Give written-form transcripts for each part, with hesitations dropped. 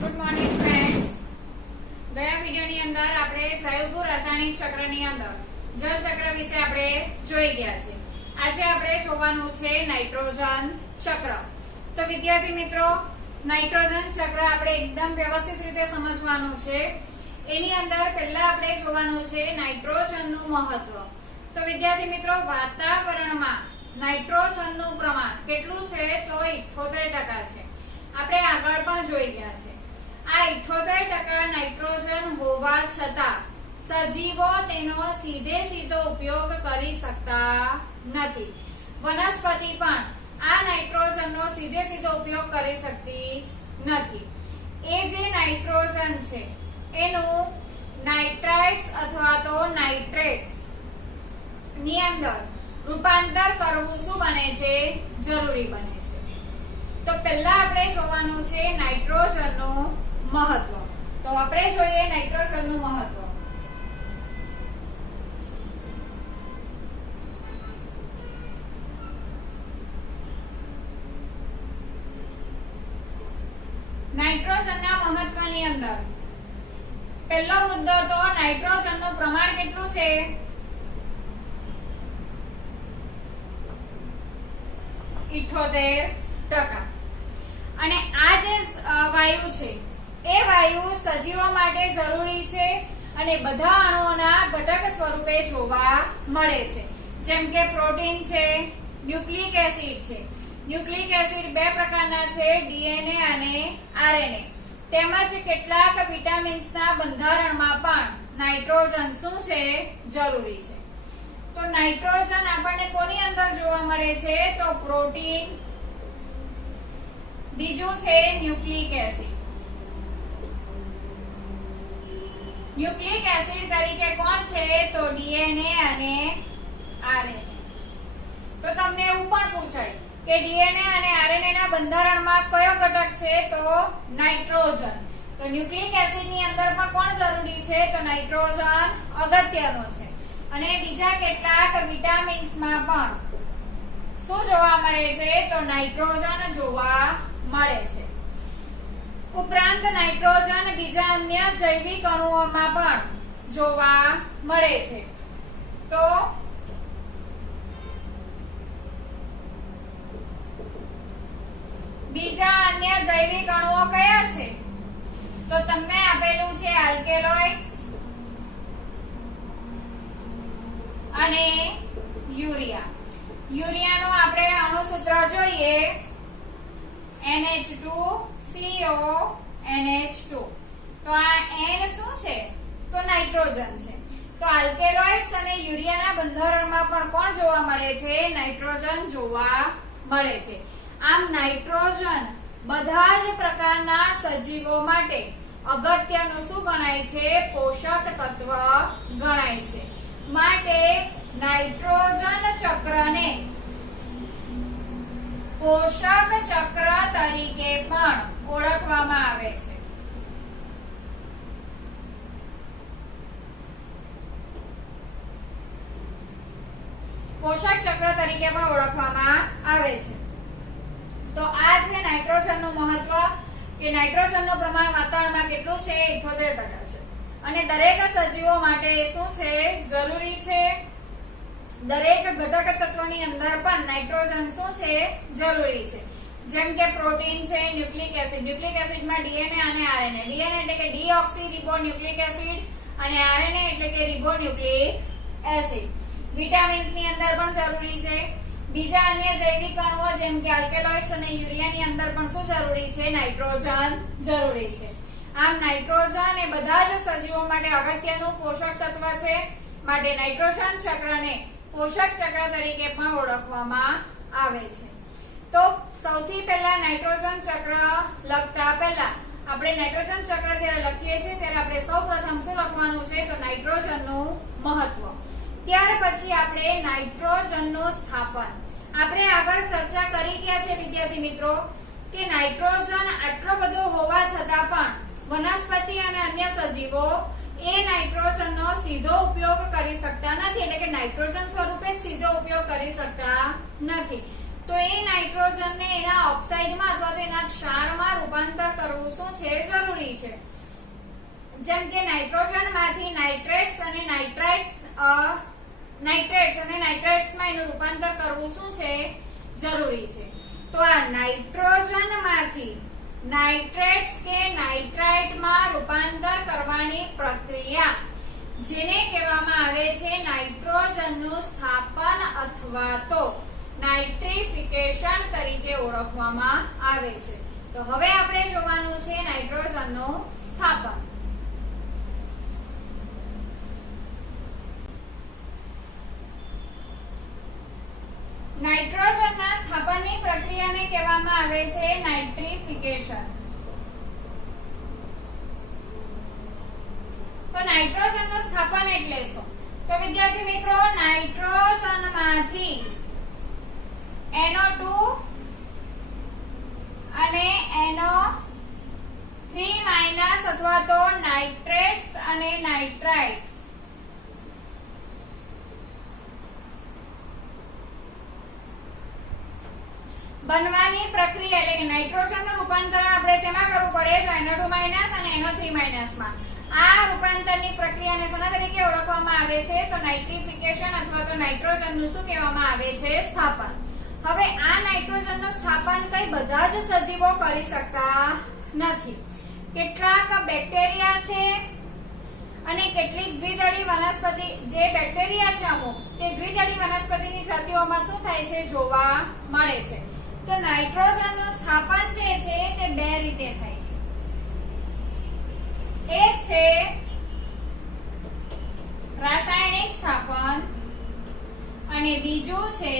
Good morning friends. ગયા વિડિયોની અંદર આપણે જૈવ રાસાયણિક ચક્રની અંદર જળ ચક્ર વિશે આપણે જોઈ ગયા છે. આજે આપણે જોવાનું છે નાઇટ્રોજન ચક્ર. તો વિદ્યાર્થી મિત્રો, નાઇટ્રોજન ચક્ર આપણે એકદમ વ્યવસ્થિત રીતે સમજવાનું છે. એની અંદર પહેલા આપણે જોવાનું છે નાઇટ્રોજનનું મહત્વ. તો વિદ્યાર્થી મિત્રો, વાતાવરણમાં નાઇટ્રોજનનું પ્રમાણ કેટલું છે? તો 78% છે. આપણે આગળ પણ જોઈ ગયા છે. આ 78% નાઇટ્રોજન હોવા છતાં સજીવો તેનો સીધો ઉપયોગ કરી શકતા નથી. વનસ્પતિ પણ આ નાઇટ્રોજનનો સીધો ઉપયોગ કરી શકતી નથી. એ જે નાઇટ્રોજન છે એનું નાઇટ્રાઇટ્સ અથવા તો નાઇટ્રેટ્સ ની અંદર રૂપાંતર કરવું શું બને છે? જરૂરી બને છે. તો પહેલા આપણે જોવાનું છે નાઇટ્રોજનનું મહત્વ. તો આપણે જોઈએ નાઇટ્રોજનનું મહત્વ. નાઇટ્રોજનના મહત્વની અંદર પહેલો મુદ્દો તો નાઇટ્રોજનનું પ્રમાણ કેટલું છે? 78%. અને આ જે વાયુ છે એ વાયુ સજીવો માટે જરૂરી છે અને બધા અણુઓના ઘટક સ્વરૂપે જોવા મળે છે. જેમ કે પ્રોટીન છે, ન્યુક્લિક એસિડ છે. ન્યુક્લિક એસિડ બે પ્રકારના છે, ડીએનએ અને આરએનએ. તેમજ કેટલાક વિટામિન્સના બંધારણમાં પણ નાઇટ્રોજન શું છે? જરૂરી છે. તો નાઇટ્રોજન આપણને કોની અંદર જોવા મળે છે? તો પ્રોટીન, બીજું છે ન્યુક્લિક એસિડ. ન્યુક્લિક એસિડ તરીકે કોણ છે? તો ડીએનએ અને આરએનએ. તો તમને એવું પણ પૂછાય કે ડીએનએ અને આરએનએ ના બંધારણમાં કયો ઘટક છે? તો નાઇટ્રોજન. તો ન્યુક્લિક એસિડ ની અંદર પણ કોણ જરૂરી છે? તો નાઇટ્રોજન અગત્યનો છે. અને બીજા કેટલાક વિટામિન્સમાં પણ શું જોવા મળે છે? તો નાઇટ્રોજન જોવા મળે છે. ઉપરાંત નાઇટ્રોજન બીજા અન્ય જૈવિક અણુઓમાં પણ જોવા મળે છે. તો બીજા અન્ય જૈવિક અણુઓ કયા છે? તો તમને આપેલું છે આલ્કેલોઇડ્સ અને યુરિયા. યુરિયાનું આપણે અણુસૂત્ર જોઈએ NH2CONH2. તો આ N શું છે? તો નાઇટ્રોજન છે. તો આલ્કેલોઇડ્સ અને યુરિયાના બંધારણમાં પણ કોણ જોવા મળે છે? નાઇટ્રોજન જોવા મળે છે. આમ નાઇટ્રોજન બધા જ પ્રકારના સજીવો માટે અગત્યનું શું ગણાય છે? પોષક તત્વ ગણાય છે. માટે નાઇટ્રોજન ચક્રને પોષક ચક્ર તરીકે પણ ઓળખવામાં આવે છે. પોષક ચક્ર તરીકે પણ ઓળખવામાં આવે છે. તો આ છે નાઇટ્રોજનનું મહત્વ કે નાઇટ્રોજનનું પ્રમાણ વાતાવરણમાં કેટલું છે? 78% છે. અને દરેક સજીવો માટે શું છે? જરૂરી છે. દરેક ઘટક તત્વની અંદર પણ નાઇટ્રોજન શું છે? જરૂરી છે. જેમ કે પ્રોટીન છે, ન્યુક્લિક એસિડ. ન્યુક્લિક એસિડમાં ડીએનએ અને આરએનએ. ડીએનએ એટલે કે ડીઓક્સી રિબોન્યુક્લિક એસિડ અને આરએનએ એટલે કે રિબોન્યુક્લિક એસિડ. વિટામિન્સ ની અંદર પણ જરૂરી છે. બીજા અન્ય જૈવિક અણુઓ જેમ કે આલ્કેલોઇડ્સ અને યુરિયાની અંદર પણ શું જરૂરી છે? નાઇટ્રોજન જરૂરી છે. આમ નાઇટ્રોજન એ બધા જ સજીવો માટે અગત્યનું પોષક તત્વ છે. માટે નાઇટ્રોજન ચક્રને પોષક ચક્ર તરીકે પણ ઓળખવામાં આવે છે. તો સૌથી પહેલા નાઇટ્રોજન ચક્ર લખતા પહેલા આપણે નાઇટ્રોજન ચક્ર જ્યારે લખીએ છીએ ત્યારે આપણે સૌપ્રથમ શું લખવાનું છે? તો નાઇટ્રોજનનું મહત્વ. ત્યાર પછી આપણે નાઇટ્રોજનનું સ્થાપન. આપણે આગળ ચર્ચા કરી ગયા છે વિદ્યાર્થી મિત્રો કે નાઇટ્રોજન આટલો બધો હોવા છતાં પણ વનસ્પતિ અને અન્ય સજીવો એ નાઇટ્રોજનનો સીધો ઉપયોગ કરી શકતા નથી. એટલે કે નાઇટ્રોજન સ્વરૂપે જ સીધો ઉપયોગ કરી શકતા નથી. તો એ નાઇટ્રોજનને એના ઓક્સાઇડમાં અથવા તો એના ક્ષારમાં રૂપાંતર કરવું શું છે જરૂરી છે. જેમ કે નાઇટ્રોજનમાંથી નાઇટ્રેટ્સ અને નાઇટ્રાઇટ્સમાં એનું રૂપાંતર કરવું શું છે જરૂરી છે. તો આ નાઇટ્રોજનમાંથી નાઇટ્રેટ્સ કે નાઇટ્રાઇટમાં રૂપાંતર કરવાની પ્રક્રિયા જેને કહેવામાં આવે છે નાઇટ્રોજનનું સ્થાપન અથવા તો નાઇટ્રિફિકેશન તરીકે ઓળખવામાં આવે છે. તો હવે આપણે જોવાનું છે નાઇટ્રોજનનું સ્થાપન. નાઇટ્રોજનના સ્થાપનની પ્રક્રિયાને કહેવામાં આવે છે નાઇટ્રિફિકેશન. તો નાઇટ્રોજનનું સ્થાપન એટલે શું? તો વિદ્યાર્થી મિત્રો, નાઇટ્રોજનમાંથી NO2 અને NO3- અથવા તો નાઇટ્રેટ્સ અને નાઇટ્રાઇટ્સ બનવાની પ્રક્રિયા એટલે કે નાઇટ્રોજનનું રૂપાંતર આપણે શેમાં કરવું પડે? તો NO2- અને NO3- માં. આ રૂપાંતરની પ્રક્રિયાને શેના તરીકે ઓળખવામાં આવે છે? તો નાઇટ્રિફિકેશન અથવા તો નાઇટ્રોજનનું શું કહેવામાં આવે છે? સ્થાપન. હવે આ નાઇટ્રોજનનું સ્થાપન કઈ બધા જ સજીવો કરી શકતા નથી. કેટલાક બેક્ટેરિયા છે અને કેટલીક દ્વિદળી વનસ્પતિ, જે બેક્ટેરિયા છે અમુક, તે દ્વિદળી વનસ્પતિની જાતિઓમાં શું થાય છે? જોવા મળે છે. તો નાઇટ્રોજનનું સ્થાપન જે છે તે બે રીતે થાય છે. એક છે રાસાયણિક સ્થાપન અને બીજું છે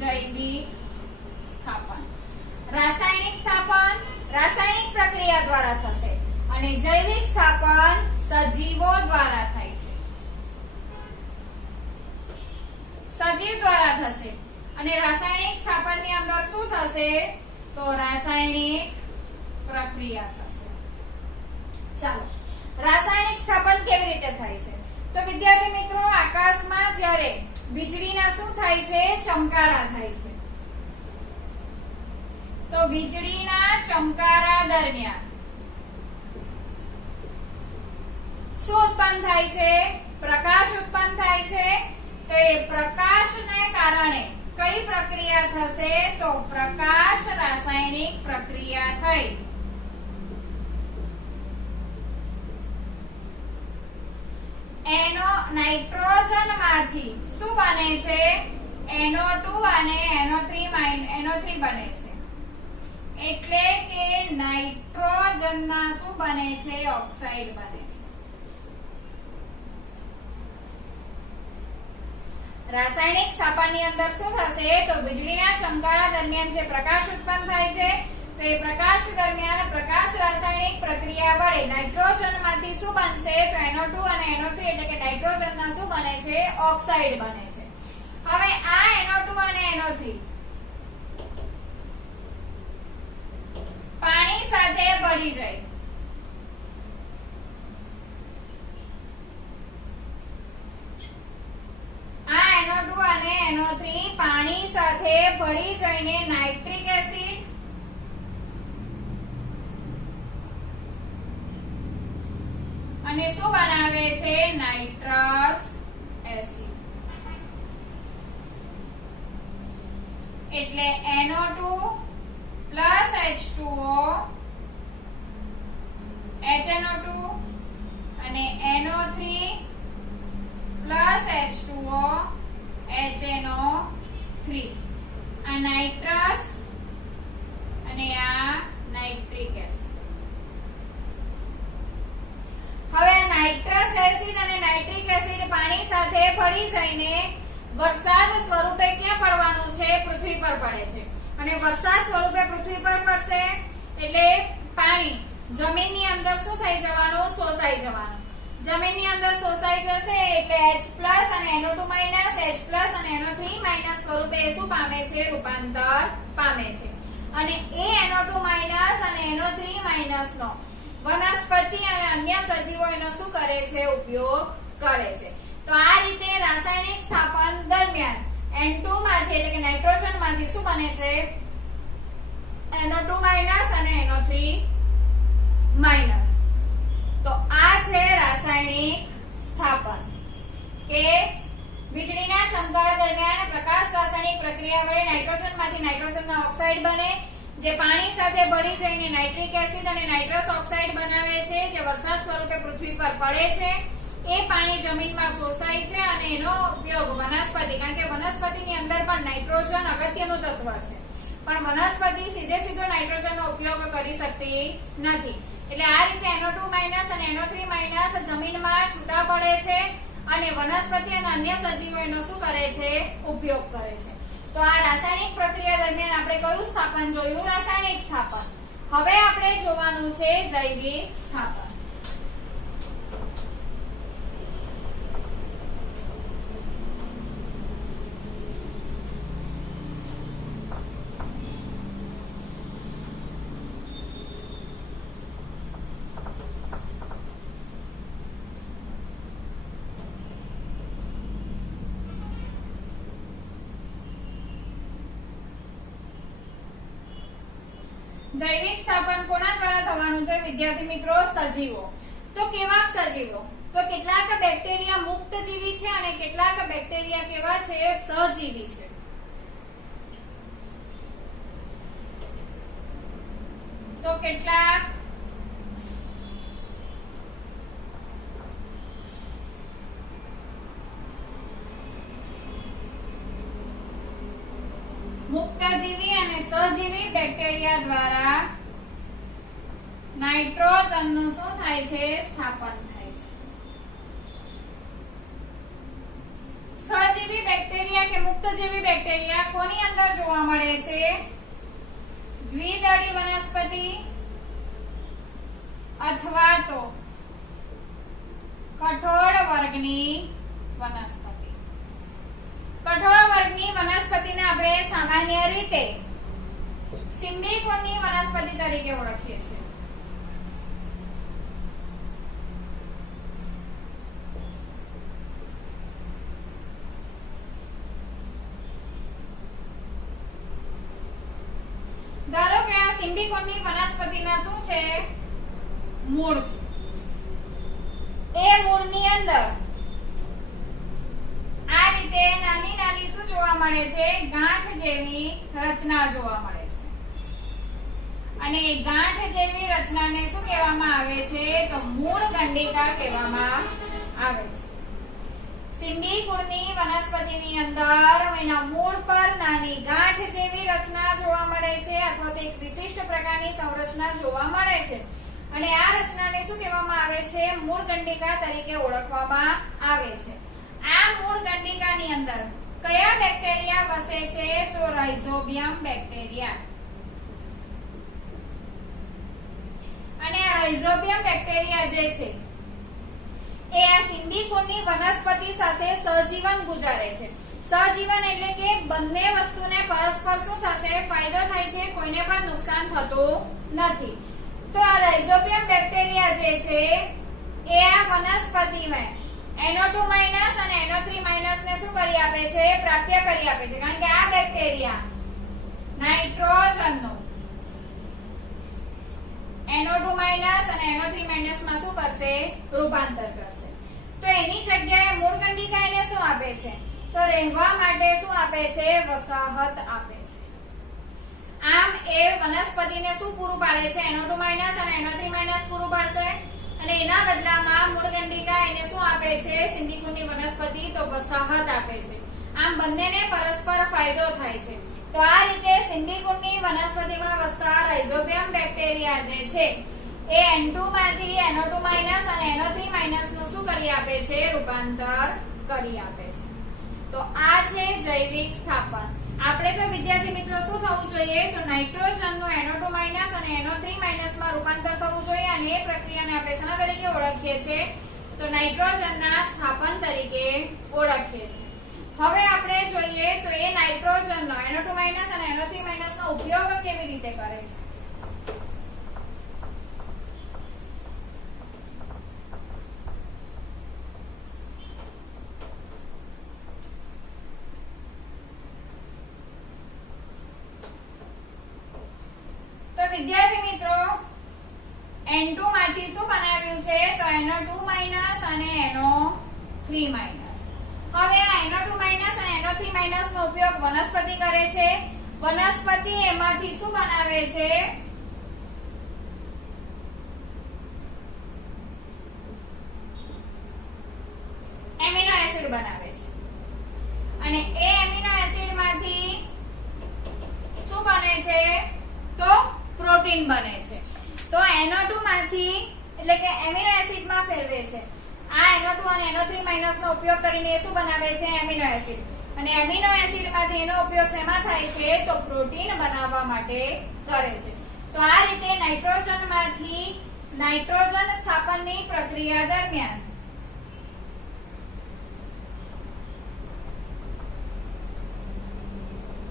જૈવિક સ્થાપન. રાસાયણિક સ્થાપન રાસાયણિક પ્રક્રિયા દ્વારા થશે અને જૈવિક સ્થાપન સજીવો દ્વારા થાય છે. સજીવ દ્વારા થશે. અને રાસાયણિક સ્થાપનની અંદર શું થશે? તો રાસાયણિક પ્રક્રિયા થશે. ચાલો, રાસાયણિક સ્થાપન કેવી રીતે થાય છે? તો વિદ્યાર્થી મિત્રો, આકાશમાં જ્યારે વીજળીના શું થાય છે? ચમકારા થાય છે. તો વીજળીના ચમકારા દરમિયાન શું ઉત્પન્ન થાય છે? પ્રકાશ ઉત્પન્ન થાય છે. તો એ પ્રકાશને કારણે કઈ પ્રક્રિયા થશે? તો પ્રકાશ રાસાયણિક પ્રક્રિયા થઈ. નાઇટ્રોજનમાંથી શું બને છે? NO2 અને NO3 બને છે. એટલે કે નાઇટ્રોજનના શું બને છે? ઓક્સાઇડ બને છે. રાસાયણિક સ્થાપનની અંદર શું થશે? તો વીજળીના ચમકારા દરમિયાન જે પ્રકાશ ઉત્પન્ન થાય છે, તો એ પ્રકાશ દરમિયાન પ્રકાશ રાસાયણિક પ્રક્રિયા વડે નાઇટ્રોજનમાંથી શું બનશે? તો NO2 અને NO3 એટલે કે નાઇટ્રોજનના શું બને છે? ઓક્સાઇડ બને છે. હવે આ NO2 અને NO3 પાણી સાથે ભળી જાય. આ NO2 અને NO3 પાણી સાથે ભળી જઈને નાઇટ્રિક એસિડ અને શું બનાવે છે? Nitrous acid. એટલે NO2 પ્લસ H2O HNO2 અને NO3 પ્લસ H2O HNO3. આ નાઇટ્રસ અને આ નાઇટ્રિક એસિડ. હવે નાઇટ્રસ એસિડ અને નાઇટ્રિક એસિડ પાણી સાથે ભળી જઈને વરસાદ સ્વરૂપે ક્યાં પડવાનું છે? પૃથ્વી પર પડે છે. અને વરસાદ સ્વરૂપે પૃથ્વી પર પડશે એટલે પાણી જમીનની અંદર શું થઈ જવાનું? શોષાઈ જવાનું. જમીનની અંદર શોષાઈ જશે એટલે H+ અને NO2- H+ અને NO3- સ્વરૂપે શું પામે છે? રૂપાંતર પામે છે. અને એ NO2- અને NO3- નો વનસ્પતિ અને અન્ય સજીવો એનો શું કરે છે? ઉપયોગ કરે છે. તો આ રીતે રાસાયણિક સ્થાપન દરમિયાન N2 માંથી એટલે કે નાઇટ્રોજન માંથી શું બને છે NO2 માઈનસ અને NO3 માઈનસ. તો આ છે રાસાયણિક સ્થાપન કે વીજળીના ચમકારા દરમિયાન પ્રકાશ રાસાયણિક પ્રક્રિયા વડે નાઇટ્રોજન માંથી નાઇટ્રોજનના ઓક્સાઇડ બને જે પાણી સાથે ભળી જઈને નાઇટ્રિક એસિડ અને નાઇટ્રસ ઓક્સાઇડ બનાવે છે જે વરસાદ સ્વરૂપે પૃથ્વી પર પડે છે. એ પાણી જમીનમાં શોષાય છે અને એનો ઉપયોગ વનસ્પતિ, કારણ કે વનસ્પતિની અંદર પણ નાઇટ્રોજન અગત્યનું તત્વ છે, પણ વનસ્પતિ સીધો નાઇટ્રોજનનો ઉપયોગ કરી શકતી નથી. એટલે આ રીતે NO2 માઈનસ અને NO3 માઈનસ જમીનમાં છૂટા પડે છે અને વનસ્પતિ અને અન્ય સજીવો એનો શું કરે છે ઉપયોગ કરે છે. તો આ રાસાયણિક પ્રક્રિયા દરમિયાન આપણે કયું સ્થાપન જોયું? રાસાયણિક સ્થાપન. હવે આપણે જોવાનું છે જૈવિક સ્થાપન. જૈવિક સ્થાપન કોના દ્વારા થવાનું છે વિદ્યાર્થી મિત્રો? સજીવો. તો કેવા સજીવો? તો કેટલાક બેક્ટેરિયા મુક્ત જીવી છે અને કેટલાક બેક્ટેરિયા કેવા છે? સહજીવી છે. તો કેટલાક મુક્તજીવી અને સહજીવી બેક્ટેરિયા દ્વારા નાઇટ્રોજનનું શું થાય છે? સ્થાપન થાય છે. સહજીવી બેક્ટેરિયા કે મુક્તજીવી બેક્ટેરિયા કોની અંદર જોવા મળે છે? દ્વિદળી વનસ્પતિ અથવા તો કઠોળ વર્ગની વનસ્પતિ. કઠોળ વર્ગની વનસ્પતિને આપણે સામાન્ય રીતે સિમ્બિકોની વનસ્પતિ તરીકે ઓળખીએ છીએ. ધારો કે આ સિમ્બિકોની વનસ્પતિના શું છે? મૂળ છે. એ મૂળની અંદર આ રીતે નાની નાની શું જોવા મળે છે? ગાંઠ જેવી રચના જોવા મળે છે. અને ગાંઠ જેવી રચનાને શું કહેવામાં આવે છે? તો મૂળ ગંડિકા કહેવામાં આવે છે. સિમ્બી કુળની વનસ્પતિની અંદર એના મૂળ પર નાની ગાંઠ જેવી રચના જોવા મળે છે અથવા તો એક વિશિષ્ટ પ્રકારની સંરચના જોવા મળે છે. અને આ રચનાને શું કહેવામાં આવે છે? મૂળ ગંડિકા તરીકે ઓળખવામાં આવે છે. આ મૂળ ગંડિકાની અંદર કયા બેક્ટેરિયા વસે છે? તો રાઇઝોબિયમ બેક્ટેરિયા. અને આ રાઇઝોબિયમ બેક્ટેરિયા જે છે એ આ સિમ્બિકોની વનસ્પતિ સાથે સહજીવન ગુજારે છે. સહજીવન એટલે કે બંને વસ્તુને પરસ્પર શું થશે? ફાયદો થાય છે, કોઈને પણ નુકસાન થતું નથી. તો આ રાઇઝોબિયમ બેક્ટેરિયા જે છે એ આ વનસ્પતિમાં NO2 માઈનસ અને NO3 માઈનસ ને શું કરી આપે છે? પ્રાપ્ય કરી આપે છે. કારણ કે આ બેક્ટેરિયા નાઇટ્રોજનનું NO2 માઈનસ અને NO3 માઈનસ માં શું કરશે? રૂપાંતર કરશે. તો એની જગ્યાએ મૂળ ગંડિકા એને શું આપે છે? તો રહેવા માટે શું આપે છે? વસાહત આપે છે. આમ એ વનસ્પતિને શું પૂરું પાડે છે? NO2 માઈનસ અને NO3 માઈનસ પૂરું પાડશે અને એના બદલામાં મૂળ ગંડિકા એને શું આપે છે? સિમ્બિકોની વનસ્પતિ તો વસાહત આપે છે. આમ બંનેને પરસ્પર ફાયદો થાય છે. તો આ રીતે સિમ્બિકોની વનસ્પતિમાં વસતા રાઇઝોબિયમ બેક્ટેરિયા જે છે એ N2 માંથી NO2 માઈનસ અને NO3 માઈનસ નું શું કરી આપે છે? રૂપાંતર કરી આપે છે. તો આ છે જૈવિક સ્થાપન. આપણે તો વિદ્યાર્થી મિત્રો શું થવું જોઈએ? તો નાઇટ્રોજનનું NO2 માઈનસ અને NO3 માઈનસ માં રૂપાંતર થવું જોઈએ અને એ પ્રક્રિયાને આપણે શેના તરીકે ઓળખીએ છીએ? તો નાઇટ્રોજનના સ્થાપન તરીકે ઓળખીએ છીએ. હવે આપણે જોઈએ તો એ નાઇટ્રોજનનો NO2 માઈનસ અને NO3 માઈનસ નો ઉપયોગ કેવી રીતે કરે છે? વિદ્યાર્થી મિત્રો N2 માંથી શું બનાવ્યું છે તો NO2 માઈનસ અને NO3 માઈનસ. હવે આ NO2 માઈનસ અને NO3 માઈનસ નો ઉપયોગ વનસ્પતિ કરે છે. વનસ્પતિ એમાંથી શું બનાવે છે એમિનો એસિડ બનાવે છે અને એ એમિનો એસિડ માંથી શું બને છે તો પ્રોટીન બને છે. તો NO2 માંથી એટલે કે એમિનો એસિડ માં ફેરવે છે. આ NO2 અને NO3 માઈનસ નો ઉપયોગ કરીને શું બનાવે છે એમિનો એસિડ અને એમિનો એસિડ માંથી એનો ઉપયોગ શેમાં થાય છે તો પ્રોટીન બનાવવા માટે કરે છે. તો આ રીતે નાઇટ્રોજન માંથી નાઇટ્રોજન સ્થાપનની પ્રક્રિયા દરમિયાન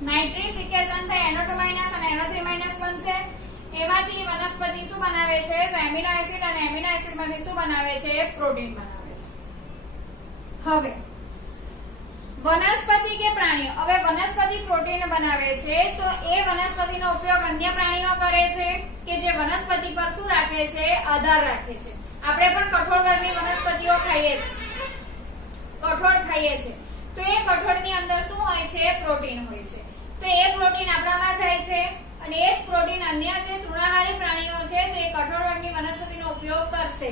નાઇટ્રિફિકેશન થાય NO2 માઈનસ અને NO3 માઈનસ બનશે. એમાંથી વનસ્પતિ શું બનાવે છે તો એમિનો એસિડ અને એમિનો એસિડ માંથી શું બનાવે છે પ્રોટીન બનાવે છે. હવે વનસ્પતિ કે પ્રાણીઓ હવે વનસ્પતિ પ્રોટીન બનાવે છે તો એ વનસ્પતિનો ઉપયોગ અન્ય પ્રાણીઓ કરે છે કે જે વનસ્પતિ પર શું રાખે છે આધાર રાખે છે. આપણે પણ કઠોળ વર્ગની વનસ્પતિઓ ખાઈએ છીએ, કઠોળ ખાઈએ છીએ તો એ કઠોળની અંદર શું હોય છે પ્રોટીન હોય છે. તો એ પ્રોટીન આપણામાં જાય છે અને એ જ પ્રોટીન અન્ય જે તૃણાહારી પ્રાણીઓ છે તો એ કઠોળ વર્ગની વનસ્પતિનો ઉપયોગ કરશે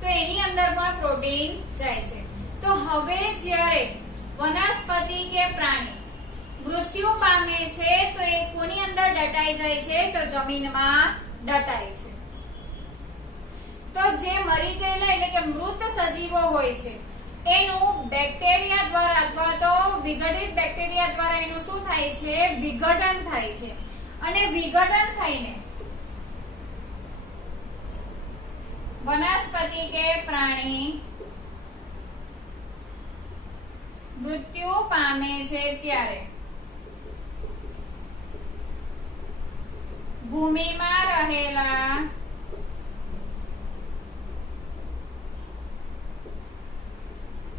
તો એની અંદર પણ પ્રોટીન જાય છે. તો હવે જ્યારે વનસ્પતિ કે પ્રાણી મૃત્યુ પામે છે તો એ કોની અંદર દટાઈ જાય છે તો જમીનમાં દટાય છે. તો જે મરી ગયેલા એટલે કે મૃત સજીવો હોય છે એનું બેક્ટેરિયા દ્વારા અથવા તો વિઘટિત બેક્ટેરિયા દ્વારા એનું શું થાય છે વિઘટન થાય છે અને વિઘટન થઈને વનસ્પતિ કે પ્રાણી મૃત્યુ પામે છે ત્યારે ભૂમિમાં રહેલા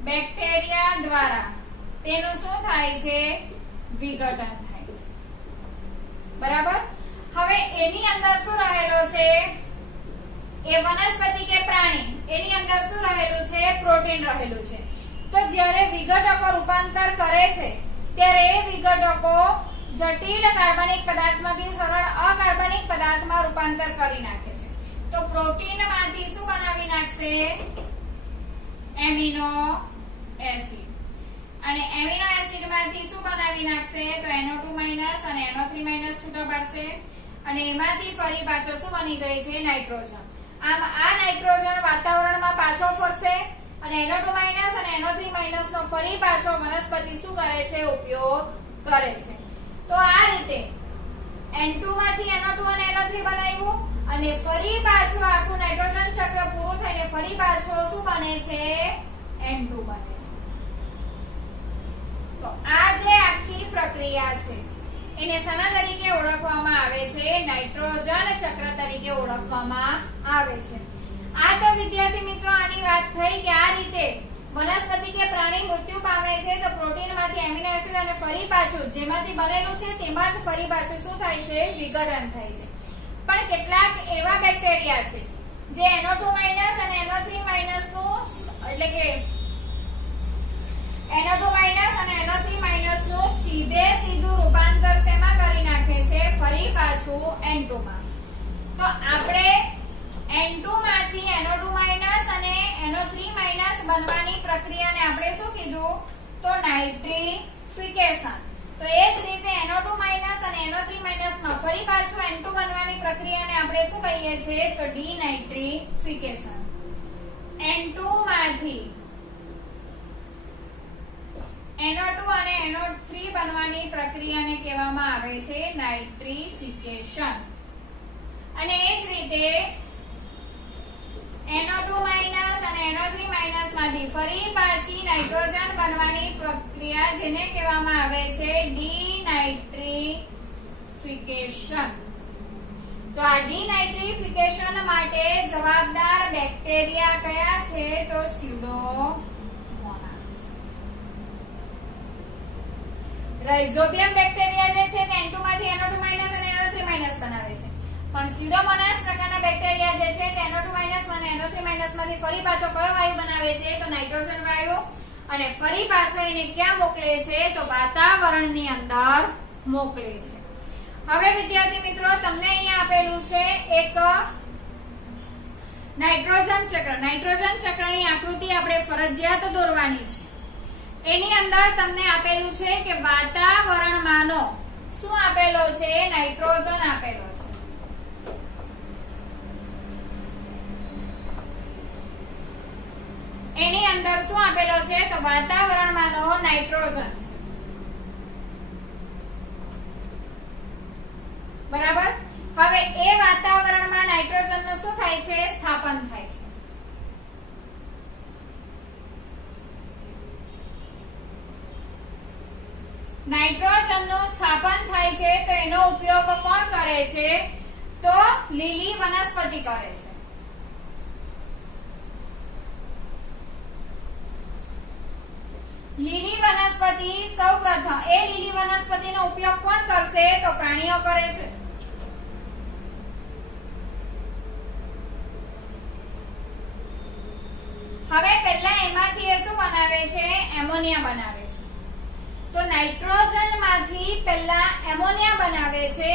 બેક્ટેરિયા દ્વારા તેનું શું થાય છે વિઘટન થાય છે. બરાબર. હવે એની અંદર શું રહેલો છે એ વનસ્પતિ કે પ્રાણી એની અંદર શું રહેલું છે પ્રોટીન રહેલું છે. તો જ્યારે વિઘટકો રૂપાંતર કરે છે ત્યારે એ વિઘટકો જટિલ કાર્બનિક પદાર્થમાંથી સરળ અકાર્બનિક પદાર્થમાં રૂપાંતર કરી નાખે છે. તો પ્રોટીનમાંથી શું બનાવી નાખશે એમિનો એસિડ અને એમિનો એસિડ માંથી શું બનાવી નાખશે તો NO2 માઈનસ અને NO3 માઈનસ છૂટા પાડશે અને એમાંથી ફરી પાછો શું બની જાય છે નાઇટ્રોજન. આમ આ નાઇટ્રોજન વાતાવરણમાં પાછો ફરશે અને NO2 માઈનસ અને NO3 માઈનસ નો ફરી પાછો વનસ્પતિ શું કરે છે ઉપયોગ કરે છે. તો આ રીતે N2 માંથી NO2 અને NO3 બનાવ્યું અને ફરી પાછું આખું નાઇટ્રોજન ચક્ર પૂરું થઈને ફરી પાછો શું બને છે N2 બને છે. તો આ જે આખી પ્રક્રિયા છે એને શાના તરીકે ઓળખવામાં આવે છે નાઇટ્રોજન ચક્ર તરીકે ઓળખવામાં આવે છે. આ તો વિદ્યાર્થી મિત્રો આની વાત થઈ કે આ રીતે વનસ્પતિ કે પ્રાણી મૃત્યુ પામે છે તો પ્રોટીનમાંથી એમિનો એસિડ અને ફરી પાછું જેમાંથી બનેલું છે તેમાં જ ફરી પાછું શું થાય છે વિઘટન થાય છે. પણ કેટલાક એવા બેક્ટેરિયા છે જે NO2 માઈનસ અને NO3 માઈનસ નું એટલે કે NO2 માઈનસ અને NO3 માઈનસ નું સીધું રૂપાંતર શેમાં કરી નાખે છે ફરી પાછું N2 માં. તો આપણે N2 માંથી NO2 માઈનસ અને NO3 માઈનસ બનવાની પ્રક્રિયાને આપણે શું કીધું તો નાઇટ્રિફિકેશન. તો એ જ રીતે NO2 માઈનસ અને NO3 માઈનસ માં ફરી પાછું N2 બનવાની પ્રક્રિયાને આપણે શું કહીએ છીએ તો ડીનાઇટ્રિફિકેશન. N2 માંથી NO2 અને NO3 બનવાની પ્રક્રિયાને કહેવામાં આવે છે નાઇટ્રિફિકેશન. અને એ જ રીતે NO2 માઈનસ અને NO3 માઈનસ માંથી ફરી પાછી નાઇટ્રોજન બનવાની પ્રક્રિયા જેને કહેવામાં આવે છે ડીનાઇટ્રિફિકેશન. તો આ ડીનાઇટ્રિફિકેશન માટે જવાબદાર બેક્ટેરિયા કયા છે તો સ્યુડોમોનાસ. રાઇઝોબિયમ બેક્ટેરિયા જે છે તે N2 માંથી NO2 માઈનસ અને NO3 માઈનસ બનાવે છે. પણ સ્યુડોમોનાસ પ્રકારના બેક્ટેરિયા જે છે તે NO2- અને NO3- માંથી ફરી પાછો કયો વાયુ બનાવે છે તો નાઇટ્રોજન વાયુ, અને ફરી પાછો એને ક્યાં મોકલે છે તો વાતાવરણની અંદર મોકલે છે. હવે વિદ્યાર્થી મિત્રો તમને અહીંયા આપેલું છે એક નાઇટ્રોજન ચક્ર. નાઇટ્રોજન ચક્રની આકૃતિ આપણે ફરજિયાત દોરવાની છે. એની અંદર તમને આપેલું છે કે વાતાવરણમાંનો શું આપેલો છે નાઇટ્રોજન આપેલો છે. એની અંદર શું આપેલો છે તો વાતાવરણમાંનો નાઇટ્રોજન છે. બરાબર. હવે એ વાતાવરણમાં નાઇટ્રોજનનું શું થાય છે સ્થાપન થાય છે. નાઇટ્રોજનનું સ્થાપન થાય છે તો એનો ઉપયોગ કોણ કરે છે તો લીલી વનસ્પતિ કરે છે. લીલી વનસ્પતિ સૌપ્રથમ એ લીલી વનસ્પતિનો ઉપયોગ કોણ કરશે તો પ્રાણીઓ કરે છે. હવે પહેલા એમાંથી એ શું બનાવે છે એમોનિયા બનાવે છે. તો નાઇટ્રોજન માંથી પહેલા એમોનિયા બનાવે છે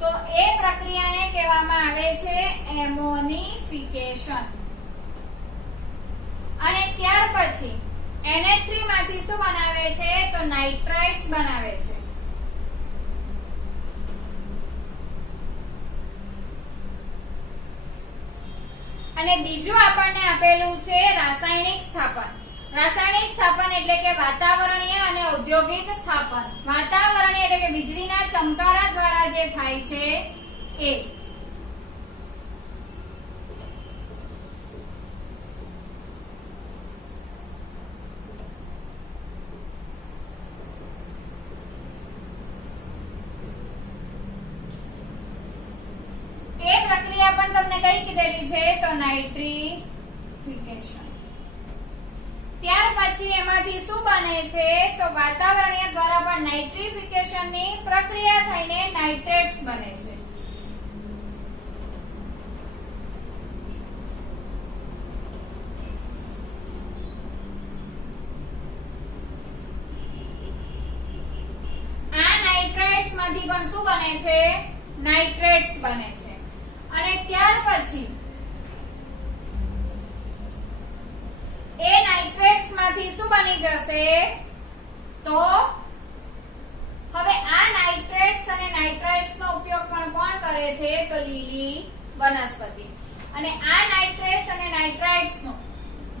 તો એ પ્રક્રિયાને કહેવામાં આવે છે એમોનિફિકેશન. અને ત્યાર પછી NH3 માંથી શું બનાવે છે તો નાઇટ્રાઇટ્સ બનાવે છે. અને બીજું આપણને આપેલું છે રાસાયણિક સ્થાપન. રાસાયણિક સ્થાપન એટલે કે વાતાવરણીય અને ઔદ્યોગિક સ્થાપન. વાતાવરણીય એટલે કે વીજળીના ચમકારા દ્વારા જે થાય છે એ. પ્રક્રિયા પણ તમને કઈ કીધેલી છે તો નાઇટ્રિફિકેશન. ત્યાર પછી એમાંથી શું બને છે તો વાતાવરણીય દ્વારા પણ નાઇટ્રિફિકેશનની પ્રક્રિયા થઈને નાઇટ્રેટ્સ બને છે. આ નાઇટ્રેટ્સ માંથી પણ શું બને છે નાઇટ્રેટ્સ બને છે. અને ત્યાર પછી એ નાઇટ્રેટ્સ માંથી શું બની જશે તો હવે આ નાઇટ્રેટ્સ અને નાઇટ્રાઇટ્સ નો ઉપયોગ પણ કોણ કરે છે તો લીલી વનસ્પતિ. અને આ નાઇટ્રેટ્સ અને નાઇટ્રાઇટ્સ નો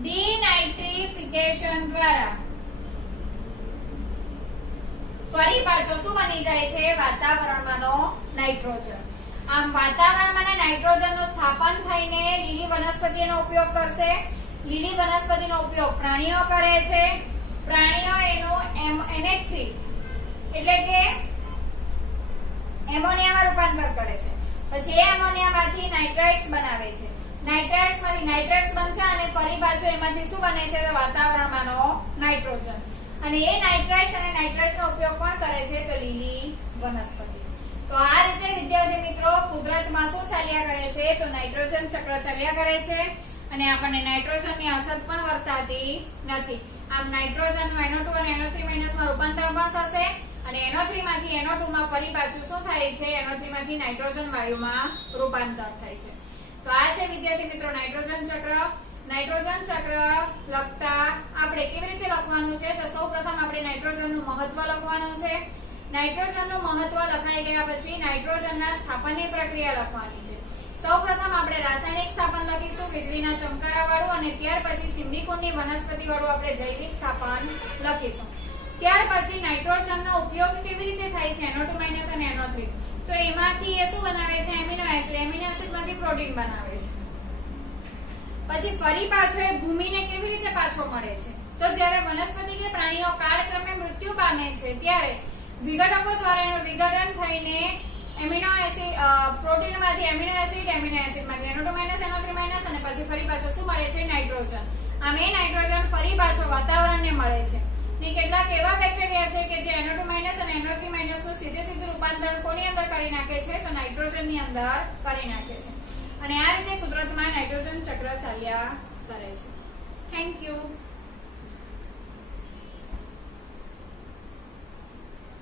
ડીનાઇટ્રિફિકેશન દ્વારા ફરી પાછો શું બની જાય છે વાતાવરણમાંનો નાઇટ્રોજન. આમ વાતાવરણમાં નાઇટ્રોજનનું સ્થાપન થઈને લીલી વનસ્પતિનો ઉપયોગ કરશે. લીલી વનસ્પતિનો ઉપયોગ પ્રાણીઓ કરે છે. પ્રાણીઓ એનું NH3 એટલે કે એમોનિયામાં રૂપાંતર કરે છે. પછી એ એમોનિયામાંથી નાઇટ્રાઇટ્સ બનાવે છે. નાઇટ્રાઇટ્સ માંથી નાઇટ્રેટ્સ બનશે અને ફરી પાછું એમાંથી શું બને છે તો વાતાવરણમાંનો નાઇટ્રોજન. અને એ નાઇટ્રાઇટ્સ અને નાઇટ્રેટ્સનો ઉપયોગ કોણ કરે છે તો લીલી વનસ્પતિ. તો આ રીતે વિદ્યાર્થી મિત્રો કુદરતમાં શું ચાલ્યા કરે છે તો નાઇટ્રોજન ચક્ર ચાલ્યા કરે છે. અને આપણને નાઇટ્રોજનની અછત પણ વર્તાતી નથી. આમ નાઇટ્રોજનનું NO2 અને NO3- માં રૂપાંતર પણ થશે અને NO3 માંથી NO2 માં ફરી પાછું શું થાય છે NO3 માંથી નાઇટ્રોજન વાયુમાં રૂપાંતર થાય છે. તો આ છે વિદ્યાર્થી મિત્રો નાઇટ્રોજન ચક્ર. નાઇટ્રોજન ચક્ર લખતા આપણે કેવી રીતે લખવાનું છે તો સૌપ્રથમ આપણે નાઇટ્રોજનનું મહત્વ લખવાનું છે. નાઇટ્રોજનનું મહત્વ લખાઈ ગયા પછી નાઇટ્રોજનના સ્થાપનની પ્રક્રિયા લખવાની છે. સૌપ્રથમ આપણે રાસાયણિક સ્થાપન લખીશું વીજળીના ચમકારા વાળું અને ત્યાર પછી સિમ્બિકોનની વનસ્પતિ વાળું આપણે જૈવિક સ્થાપન લખીશું. ત્યાર પછી નાઇટ્રોજનનો ઉપયોગ કેવી રીતે થાય છે NO2- અને NO3 તો એમાંથી એ શું બનાવે છે એમિનો એસિડ. એમિનો એસિડમાંથી પ્રોટીન બનાવે છે. પછી ફરી પાછો એ ભૂમિને કેવી રીતે પાછો મળે છે તો જ્યારે વનસ્પતિ કે પ્રાણીઓ કાળક્રમે મૃત્યુ પામે છે ત્યારે વિઘટકો દ્વારા એનું વિઘટન થઈને એમિનો એસિડ પ્રોટીનમાંથી એમિનો એસિડમાંથી NO2- NO3- અને પછી ફરી પાછો શું મળે છે નાઇટ્રોજન. આમ એ નાઇટ્રોજન ફરી પાછો વાતાવરણને મળે છે. ને કેટલાક એવા બેક્ટેરિયા છે કે જે NO2- અને NO3- નું સીધું રૂપાંતર કોની અંદર કરી નાખે છે તો નાઇટ્રોજનની અંદર કરી નાખે છે અને આ રીતે કુદરતમાં નાઇટ્રોજન ચક્ર ચાલ્યા કરે છે. Thank you.